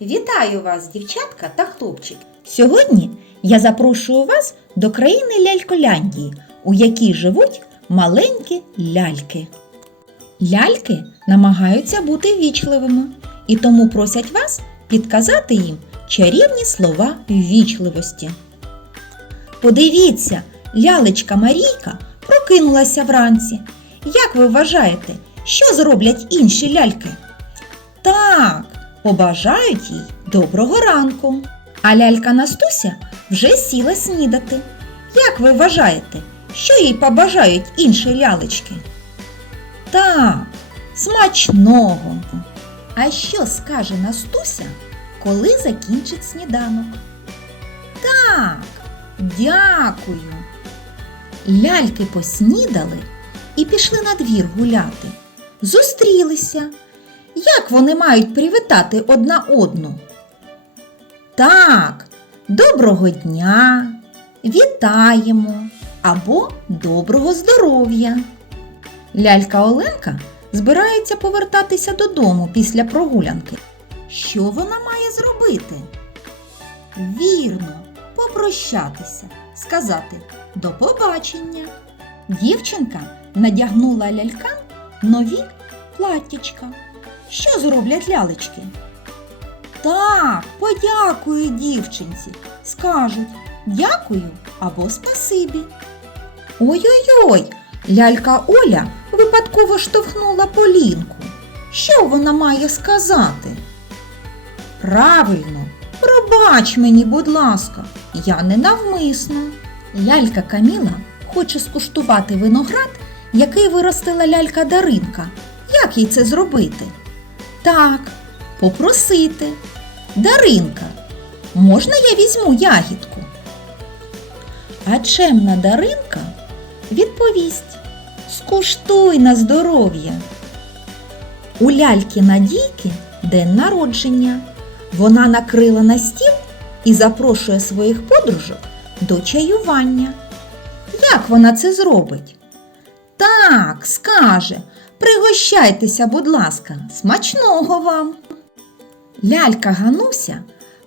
Вітаю вас, дівчатка та хлопчик. Сьогодні я запрошую вас до країни Ляльколяндії, у якій живуть маленькі ляльки. Ляльки намагаються бути вічливими і тому просять вас підказати їм чарівні слова ввічливості. Подивіться, лялечка Марійка прокинулася вранці. Як ви вважаєте, що зроблять інші ляльки? Так, побажають їй доброго ранку. А лялька Настуся вже сіла снідати. Як ви вважаєте, що їй побажають інші лялечки? Так, смачного. А що скаже Настуся, коли закінчить сніданок? Так, дякую. Ляльки поснідали і пішли на двір гуляти. Зустрілися. Як вони мають привітати одна одну? Так, доброго дня, вітаємо або доброго здоров'я. Лялька Оленка збирається повертатися додому після прогулянки. Що вона має зробити? Вірно, попрощатися, сказати до побачення. Дівчинка надягнула лялькам нові платтячка. Що зроблять лялечки? Так, подякую дівчинці. Скажуть дякую або спасибі. Ой-ой-ой, лялька Оля випадково штовхнула Полінку. Що вона має сказати? Правильно, пробач мені, будь ласка, я не навмисно. Лялька Каміла хоче скуштувати виноград, який виростила лялька Даринка. Як їй це зробити? Так, попросити. Даринка, можна я візьму ягідку? А чемна Даринка відповість Скуштуй на здоров'я. У ляльки Надійки день народження. Вона накрила на стіл і запрошує своїх подружок до чаювання. Як вона це зробить? Так, скаже, пригощайтеся, будь ласка, смачного вам. Лялька Гануся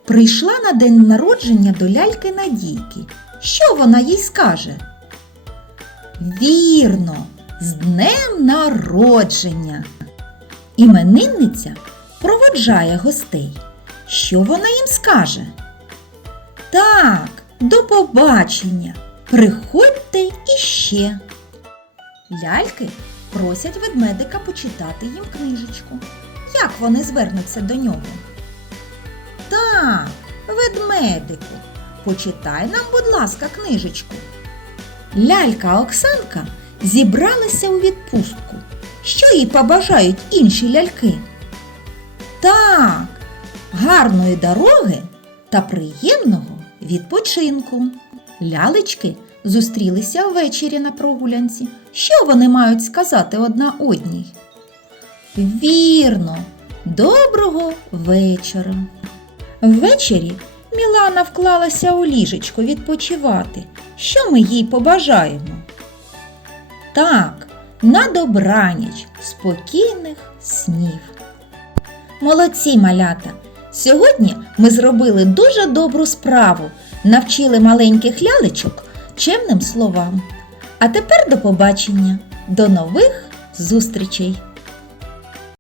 прийшла на день народження до ляльки Надійки. Що вона їй скаже? Вірно, з днем народження. Іменинниця проводжає гостей. Що вона їм скаже? Так, до побачення. Приходьте іще. Ляльки просять ведмедика почитати їм книжечку. Як вони звернуться до нього? Так, ведмедику, почитай нам, будь ласка, книжечку. Лялька Оксанка зібралася у відпустку. Що їй побажають інші ляльки? Так, гарної дороги та приємного відпочинку. Лялечки зустрілися ввечері на прогулянці. Що вони мають сказати одна одній? Вірно, доброго вечора. Ввечері Мілана вклалася у ліжечко відпочивати. Що ми їй побажаємо? Так, на добраніч, спокійних снів. Молодці малята! Сьогодні ми зробили дуже добру справу, навчили маленьких лялечок чемним словам. А тепер до побачення, до нових зустрічей!